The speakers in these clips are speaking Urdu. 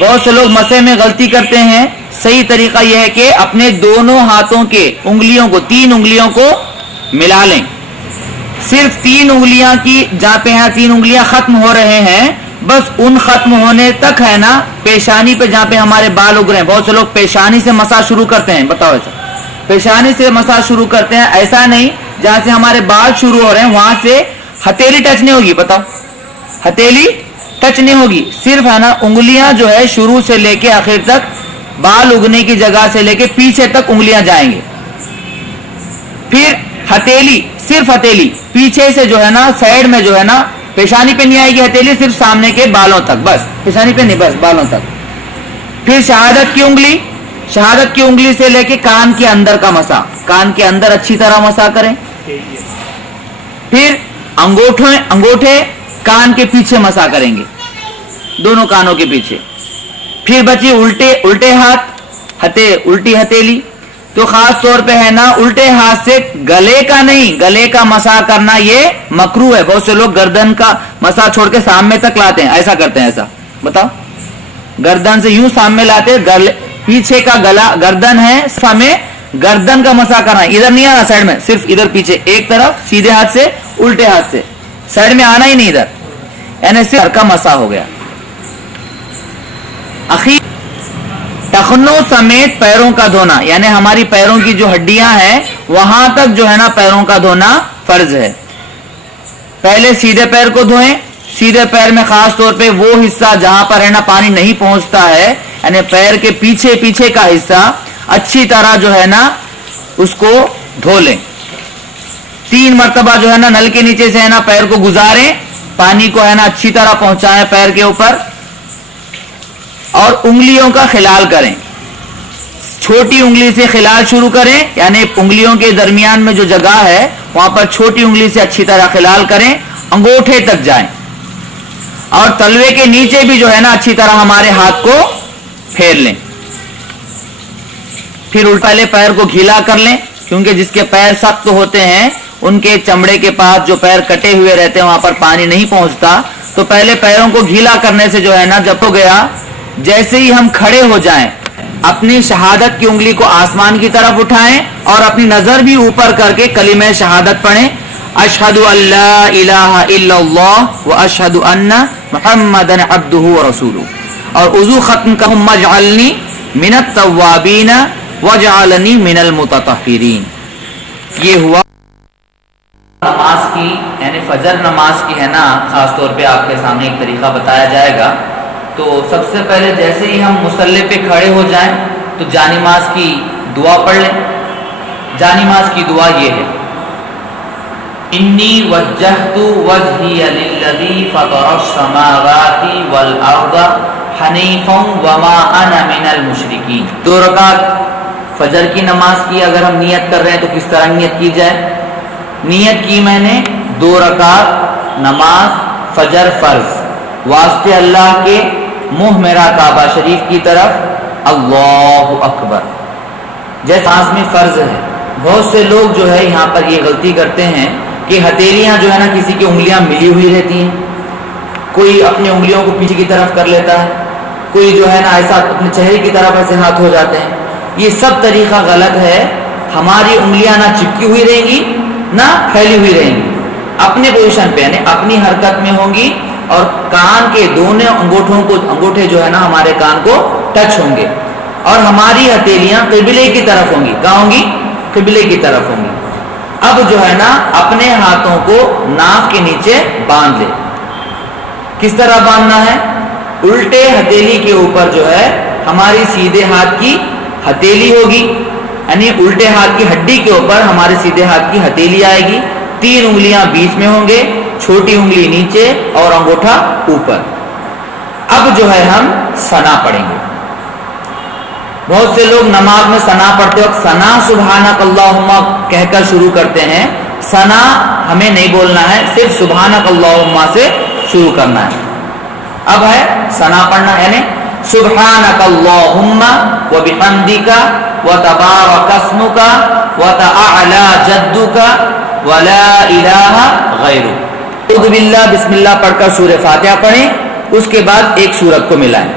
بہت سے لوگ مسح میں غلطی کرتے ہیں. صحیح طریقہ یہ ہے کہ اپنے دونوں ہاتھوں کے انگلیوں کو 3 انگلیوں کو ملا لیں. صرف 3 انگلیاں کی جہاں پہ ہیں 3 انگلیاں ختم ہو رہے ہیں بس ان ختم ہونے تک ہے نا پیشانی پہ جہاں پہ ہمارے بال اگ رہے ہیں. بہت سے لوگ پیشانی سے مسا شروع کرتے ہیں. بتاؤ ایسا پیشانی سے مسا شروع کرتے ہیں؟ ایسا نہیں. جہاں سے ہمارے بال شروع ہو رہے ہیں وہاں سے ہتھیلی ٹچ نہیں ہوگی. بتاؤ ہتھیلی ٹچ نہیں ہوگی. صرف ہے نا انگلیاں جو ہے شروع سے لے کے آخر تک بال اگنے کی جگہ سے لے کے پیچھے تک انگلیاں جائیں گے. پھر ہتھیلی صرف ہتھیلی پیچھے سے جو ہے نا سائڈ میں جو ہے نا پیشانی پہ نہیں آئے گی ہتھیلی صرف سامنے کے بالوں تک بس. پیشانی پہ نہیں بس بالوں تک. پھر شہادت کی انگلی سے لے کے کان کے اندر کا مسا. کان کے اندر اچھی طرح مسا کریں. پھر انگوٹھے کان کے پیچھے مسا کریں گے دونوں کانوں کے پیچھے. پھر بچی الٹے ہاتھ الٹی ہتھیلی. تو خاص طور پہ ہے نا الٹے ہاتھ سے گلے کا نہیں گلے کا مسا کرنا یہ مکروہ ہے. بہت سے لوگ گردن کا مسا چھوڑ کے سامنے تک لاتے ہیں. ایسا کرتے ہیں ایسا بتاؤ گردن سے یوں سامنے لاتے پیچھے کا گلا گردن ہے ہمیں گردن کا مسا کرنا ادھر نہیں آنا سائڈ میں صرف ادھر پیچھے ایک طرف سیدھے ہاتھ سے الٹے ہاتھ سے سائڈ میں آنا ہی نہیں ادھر یعنی صرف کا مسا ہو گیا. اخیر ٹخنوں سمیت پیروں کا دھونا یعنی ہماری پیروں کی جو ہڈیاں ہیں وہاں تک جو ہے نا پیروں کا دھونا فرض ہے. پہلے سیدھے پیر کو دھوئیں. سیدھے پیر میں خاص طور پہ وہ حصہ جہاں پر ہے نا پانی نہیں پہنچتا ہے یعنی پیر کے پیچھے کا حصہ اچھی طرح جو ہے نا اس کو دھو لیں. 3 مرتبہ جو ہے نا نل کے نیچے سے ہے نا پیر کو گزاریں. پانی کو ہے نا اچھی طرح پہنچائیں پیر کے اوپر اور انگلیوں کا خلال کریں. چھوٹی انگلی سے خلال شروع کریں یعنی انگلیوں کے درمیان میں جو جگہ ہے وہاں پر چھوٹی انگلی سے اچھی طرح خلال کریں. انگوٹھے تک جائیں اور تلوے کے نیچے بھی جو ہے نا اچھی طرح ہمارے ہاتھ کو پھیر لیں. پھر پہلے پیر کو گھیلا کر لیں کیونکہ جس کے پیر سخت ہوتے ہیں ان کے چمڑے کے پاس جو پیر کٹے ہوئے رہتے ہیں وہاں پر پانی نہیں پہنچتا. تو پہلے پیروں کو گھیلا کرنے سے جو ہے نا جب ہو گیا جیسے ہی ہم کھڑے ہو جائیں اپنی شہادت کی انگلی کو آسمان کی طرف اٹھائیں اور اپنی نظر بھی اوپر کر کے کلمہ شہادت پڑھیں. اشہد ان لا الہ الا اللہ و اشہد ان محمد عبدہ ورسولہ. اور وضو ختم کروں اجعلنی من التوابین واجعلنی من المتطہرین. یہ ہوا نماز کی یعنی فجر نماز کی ہے نا خاص طور پہ آپ کے سامنے ایک طریقہ بتایا جائے گا. تو سب سے پہلے جیسے ہی ہم مصلی پہ کھڑے ہو جائیں تو جانماز کی دعا پڑھ لیں. جانماز کی دعا یہ ہے انی وجہت وجہی للذی فطر السماوات والارض حنیفا وما انا من المشرکین. 2 رکعت فجر کی نماز کی اگر ہم نیت کر رہے ہیں تو کس طرح نیت کی جائے؟ نیت کی میں نے 2 رکعت نماز فجر فرض واسطے اللہ کے منہ میرا کعبہ شریف کی طرف اللہ اکبر جیسے نماز میں فرض ہے. بہت سے لوگ جو ہے یہاں پر یہ غلطی کرتے ہیں کہ ہتھیلیاں جو ہے نا کسی کی انگلیاں ملی ہوئی رہتی ہیں. کوئی اپنی انگلیوں کو پیچھے کی طرف کر لیتا ہے. کوئی جو ہے نا ایسا اپنے چہرے کی طرف ایسے ہاتھ ہو جاتے ہیں. یہ سب طریقہ غلط ہے. ہماری انگلیاں نہ چپکی ہوئی رہیں گی نہ پھیلی ہوئی رہیں گی. اپنے پوزیشن پہ یعنی اپنی حرکت میں ہوں گی اور کان کے دونوں انگوٹھے جو ہے نا ہمارے کان کو ٹچ ہوں گے اور ہماری ہتھیلیاں قبلے کی طرف ہوں گی. کہاں ہوں گی؟ قبلے کی طرف ہوں گی. اب جو ہے نا اپنے ہاتھوں کو ناک کے نیچے باندھ لے. کس طرح باندھنا ہے؟ الٹے ہتھیلی کے اوپر جو ہے ہماری سیدھے ہاتھ کی ہتھیلی ہوگی یعنی الٹے ہاتھ کی ہڈی کے اوپر ہمارے سیدھے ہاتھ کی ہتھیلی آئے گی. 3 انگلیاں بیچ میں ہوں گے چھوٹی انگلی نیچے اور انگوٹھا اوپر. اب جو ہے ہم ثنا پڑھیں گے. بہت سے لوگ نماز میں ثنا پڑھتے وقت ثنا سبحانک اللہم کہہ کر شروع کرتے ہیں. ثنا ہمیں نہیں بولنا ہے صرف سبحانک اللہم سے شروع کرنا ہے. اب ہے ثنا پڑھنا یعنی سبحانک اللہم وبحمدک وتبارک اسمک وتعالی جدک ولا الہ غیرک. اعوذ باللہ بسم اللہ پڑھ کر سورہ فاتحہ پڑھیں. اس کے بعد ایک سورت کو ملائیں.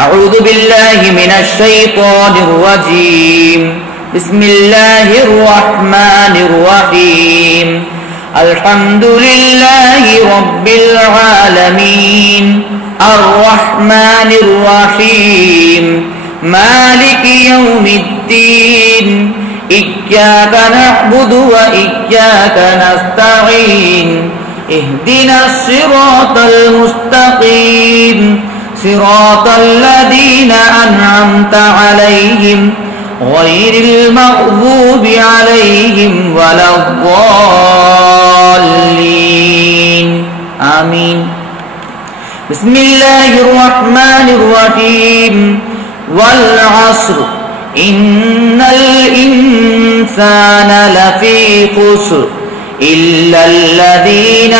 اعوذ باللہ من الشیطان الرجیم بسم اللہ الرحمن الرحیم الحمد للہ رب العالمین الرحمن الرحیم مالک یوم الدین إياك نعبد وإياك نستعين اهدنا الصراط المستقيم صراط الذين أنعمت عليهم غير المغضوب عليهم ولا الضالين آمين بسم الله الرحمن الرحيم والعصر إن الإنسان لفي خسر إلا الذين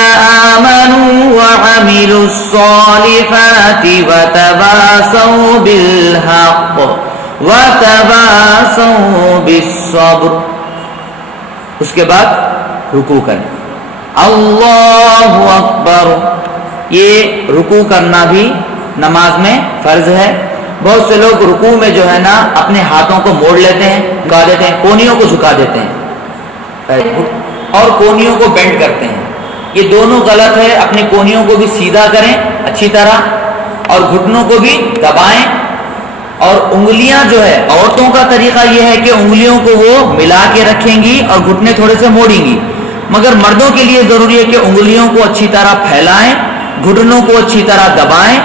آمنوا وعملوا الصالحات وتواصوا بالحق وتواصوا بالصبر. اس کے بعد رکوع کریں. اللہ اکبر. یہ رکوع کرنا بھی نماز میں فرض ہے. بہت سے لوگ رکوع میں جو ہے نا اپنے ہاتھوں کو موڑ لیتے ہیں, جھکا دیتے ہیں, کونیوں کو جھکا دیتے ہیں اور کونیوں کو بینڈ کرتے ہیں. یہ دونوں غلط ہے. اپنی کونیوں کو بھی سیدھا کریں اچھی طرح اور گھٹنوں کو بھی دبائیں. اور انگلیاں جو ہے, عورتوں کا طریقہ یہ ہے کہ انگلیوں کو وہ ملا کے رکھیں گی اور گھٹنے تھوڑے سے موڑیں گی. مگر مردوں کے لیے ضروری ہے کہ انگلیوں کو اچھی طرح پھیلائیں, گھٹنوں کو اچھی طرح دبائیں,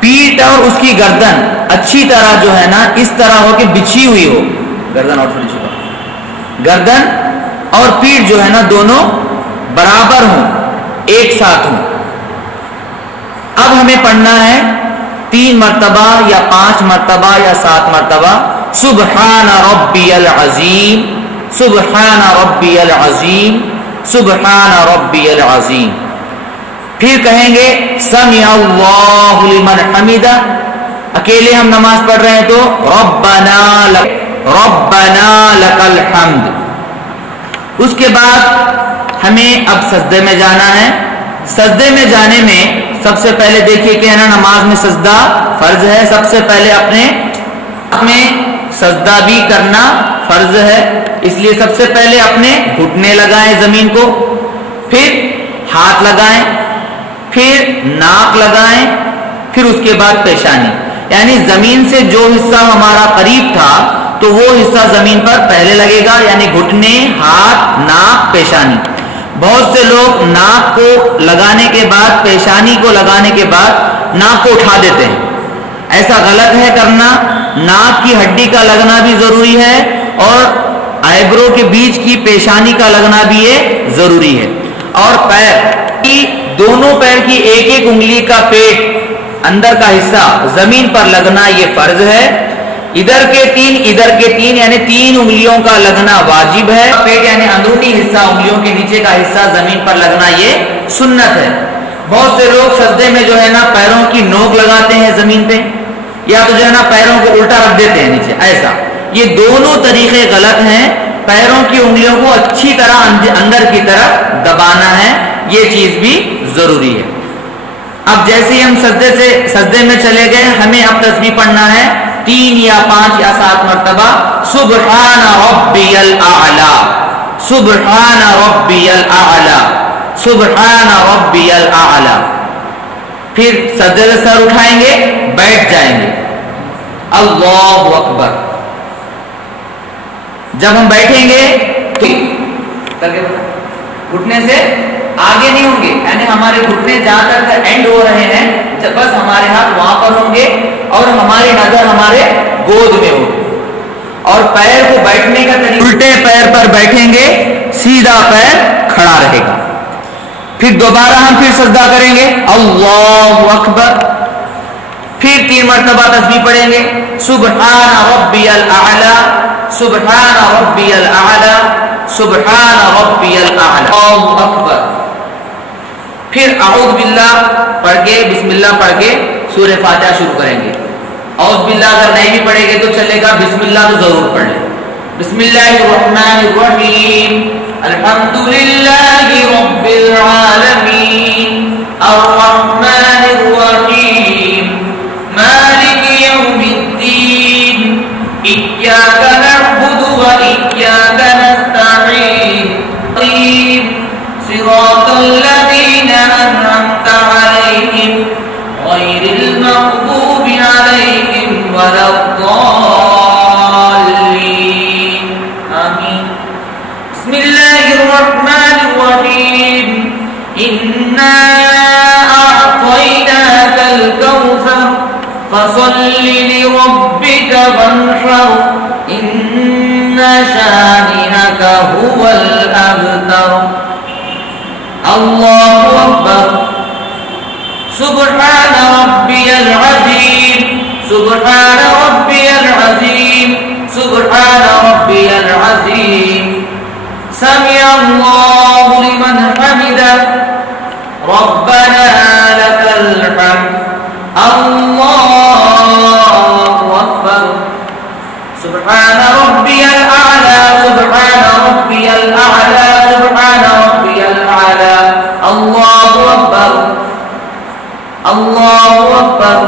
پیٹھ اور اس کی گردن اچھی طرح جو ہے نا اس طرح ہو کہ بچھی ہوئی ہو. گردن اور تھوڑی چھپا, گردن اور پیٹھ جو ہے نا دونوں برابر ہوں, ایک ساتھ ہوں. اب ہمیں پڑھنا ہے 3 مرتبہ یا 5 مرتبہ یا 7 مرتبہ سبحان ربی العظیم سبحان ربی العظیم سبحان ربی العظیم. پھر کہیں گے سمع اللہ لمن حمدہ. اکیلے ہم نماز پڑھ رہے ہیں تو ربنا لک الحمد. اس کے بعد ہمیں اب سجدے میں جانا ہے. سجدے میں جانے میں سب سے پہلے دیکھیے کہ نا نماز میں سجدہ فرض ہے. سب سے پہلے اپنے سجدہ بھی کرنا فرض ہے, اس لیے سب سے پہلے اپنے گھٹنے لگائیں زمین کو, پھر ہاتھ لگائیں, پھر ناک لگائیں, پھر اس کے بعد پیشانی. یعنی زمین سے جو حصہ ہمارا قریب تھا تو وہ حصہ زمین پر پہلے لگے گا, یعنی گھٹنے, ہاتھ, ناک, پیشانی. بہت سے لوگ ناک کو لگانے کے بعد, پیشانی کو لگانے کے بعد ناک کو اٹھا دیتے ہیں. ایسا غلط ہے کرنا. ناک کی ہڈی کا لگنا بھی ضروری ہے اور آئیبرو کے بیچ کی پیشانی کا لگنا بھی یہ ضروری ہے. اور پیر کی, دونوں پیر کی ایک ایک انگلی کا پیٹ اندر کا حصہ زمین پر لگنا یہ فرض ہے. ادھر کے 3 یعنی 3 انگلیوں کا لگنا واجب ہے. پیٹ یعنی اندرونی حصہ, انگلیوں کے نیچے کا حصہ زمین پر لگنا یہ سنت ہے. بہت سے لوگ سجدے میں جو ہے نا پیروں کی نوک لگاتے ہیں زمین پہ, یا تو جو ہے نا پیروں کو الٹا رکھ دیتے ہیں نیچے ایسا. یہ دونوں طریقے غلط ہیں. پیروں کی انگلیوں کو اچھی طرح اندر کی طرف دبانا ہے, یہ چیز بھی ضروری ہے. اب جیسے ہی ہم سجدے میں چلے گئے, ہمیں اب تسبیح پڑھنا ہے 3 یا 5 یا 7 مرتبہ سبحان ربی الاعلی سبحان ربی الاعلی سبحان ربی الاعلی. پھر سجدے سے سر اٹھائیں گے, بیٹھ جائیں گے, اللہ اکبر. جب ہم بیٹھیں گے تو گھٹنے سے آگے نہیں ہوں گے, یعنی ہمارے گھٹنے جہاں تک اینڈ ہو رہے ہیں بس ہمارے ہاتھ وہاں پر ہوں گے اور ہماری نظر ہمارے گود میں ہوگی. اور پیر کو بیٹھنے کا طریقہ, الٹے پیر پر بیٹھیں گے, سیدھا پیر کھڑا رہے گا. پھر دوبارہ ہم پھر سجدہ کریں گے, اللہ اکبر. پھر 3 مرتبہ تسبیح پڑھیں گے سبحان ربی الاعلی سبحان ربی الاعلی سبحان ربی الاعلی اللہ اکبر. پھر اعوذ باللہ پڑھ کے, بسم اللہ پڑھ کے سورہ فاتحہ شروع کریں گے. اعوذ باللہ اگر نہیں بھی پڑھیں گے تو چلے گا, بسم اللہ تو ضرور پڑھ لیں. بسم اللہ الرحمن الرحیم الحمد للہ رب العالمین الرحمن الرحیم مالک بسم اللہ الرحمن الرحیم انا اعطیناک الکوثر فصل لربک وانحر ان شانئک هو الابتر اللہ اکبر سبحان ربی العظیم سبحان ربی العظیم سبحان ربی العظیم سمع اللہ لمن حمدہ ربنا لک الحمد اللہ اکبر سبحان ربی الاعلی سبحان ربی الاعلی سبحان ربی الاعلی اللہ اکبر اللہ اکبر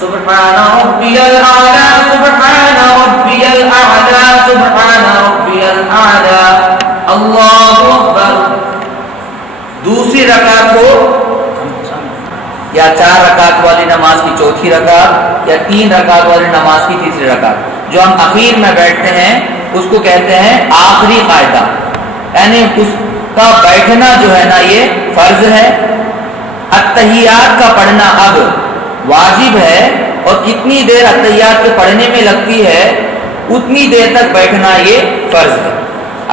سبحان ربی الاعلی سبحان ربی الاعلی سبحان ربی الاعلی اللہ اکبر. دوسری رکعت کو یا 4 رکعت والی نماز کی چوتھی رکعت یا 3 رکعت والی نماز کی تیسری رکعت جو ہم اخیر میں بیٹھتے ہیں اس کو کہتے ہیں آخری قاعدہ، یعنی اس کا بیٹھنا جو ہے نا یہ فرض ہے. اتحیات کا پڑھنا اب واجب ہے اور کتنی دیر اتحیات کے پڑھنے میں لگتی ہے اتنی دیر تک بیٹھنا یہ فرض ہے.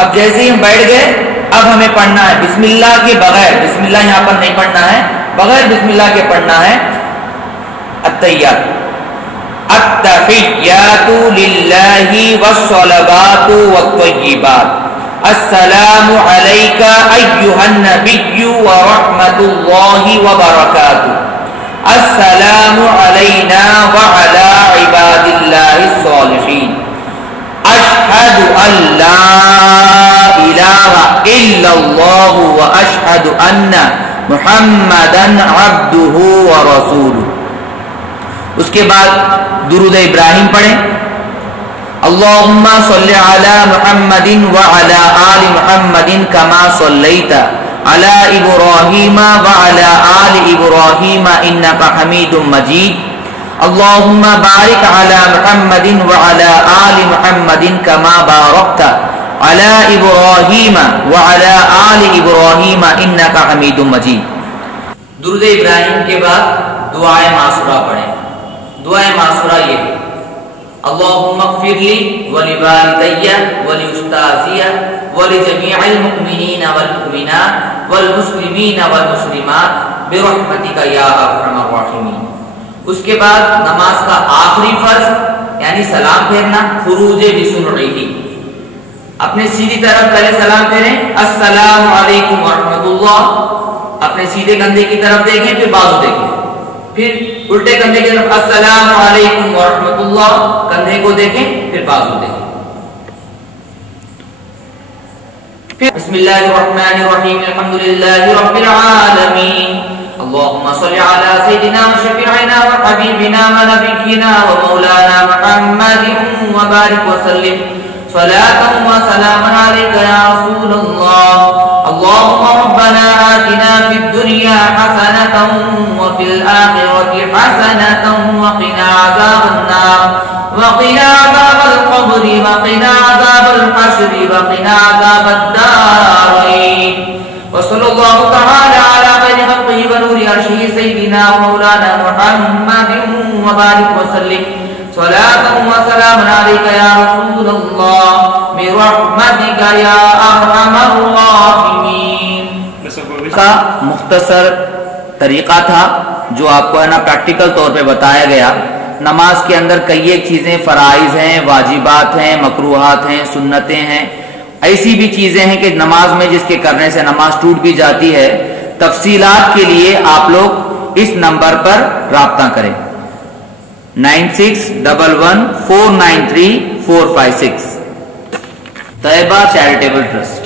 اب جیسے ہی ہم بیٹھ گئے اب ہمیں پڑھنا ہے بسم اللہ کے بغیر، بسم اللہ یہاں پر نہیں پڑھنا ہے، بغیر بسم اللہ کے پڑھنا ہے اتحیات. التحیات للہ والصلوات والطیبات السلام علیک ایھا النبی ورحمۃ اللہ وبرکاتہ السلام علینا وعلی عباد اللہ الصالحین اشہد ان لا الہ الا اللہ واشہد ان محمدا عبدہ ورسولہ. اس کے بعد درود ابراہیم پڑھیں. اللہم صلی علی محمد وعلی آل محمد کما صلیت علی ابراہیم وعلی آل ابراہیم انکا حمید مجید. اللہم بارک علی محمد وعلی آل محمد کما بارکت علی ابراہیم وعلی آل ابراہیم انکا حمید مجید. درود ابراہیم کے بعد دعائے معصورہ پڑھیں. دعائے معصورہ یہ ہے اللہم اغفر لی ولوالدی ولأستاذی ولجمیع المؤمنین والمؤمنات والمسلمین والمسلمات برحمتک یا ارحم الراحمین. اس کے بعد نماز کا آخری فرض یعنی سلام پھیرنا خروج بسرعہ. اپنے سیدھی طرف پہلے سلام پھیریں السلام علیکم ورحمۃ اللہ، اپنے سیدھے کندھے کی طرف دیکھیں پھر بازو دیکھیں، پھر الٹے کندھے کی طرف السلام علیکم ورحمۃ اللہ، کندھے کو دیکھیں پھر بازو دیکھیں. بسم اللہ الرحمن الرحیم الحمدللہ رب العالمین اللہم صلی علی سیدنا وشفیعنا وحبیبنا ونبینا ومولانا محمد وبارک وسلم صلاة وسلام علیک یا رسول اللہ. اللہم ربنا آتنا فی الدنیا حسنة وفی الآخرة حسنة وقنا عذاب النار وقنا عذاب القبر وقنا عذاب الحشر وقنا عذاب الدارين وصلى الله تعالى على خير خلقه ونور عرشه سيدنا ومولانا محمد وبارك وسلم صلاة وسلام عليك يا رسول الله برحمتك يا أرحم الراحمين. کا مختصر طریقہ تھا جو آپ کو ہے نا پریکٹیکل طور پہ بتایا گیا. نماز کے اندر کئی ایک چیزیں فرائض ہیں، واجبات ہیں، مکروہات ہیں، سنتیں ہیں، ایسی بھی چیزیں ہیں کہ نماز میں جس کے کرنے سے نماز ٹوٹ بھی جاتی ہے. تفصیلات کے لیے آپ لوگ اس نمبر پر رابطہ کریں 9611493456 طیبہ چیریٹیبل ٹرسٹ.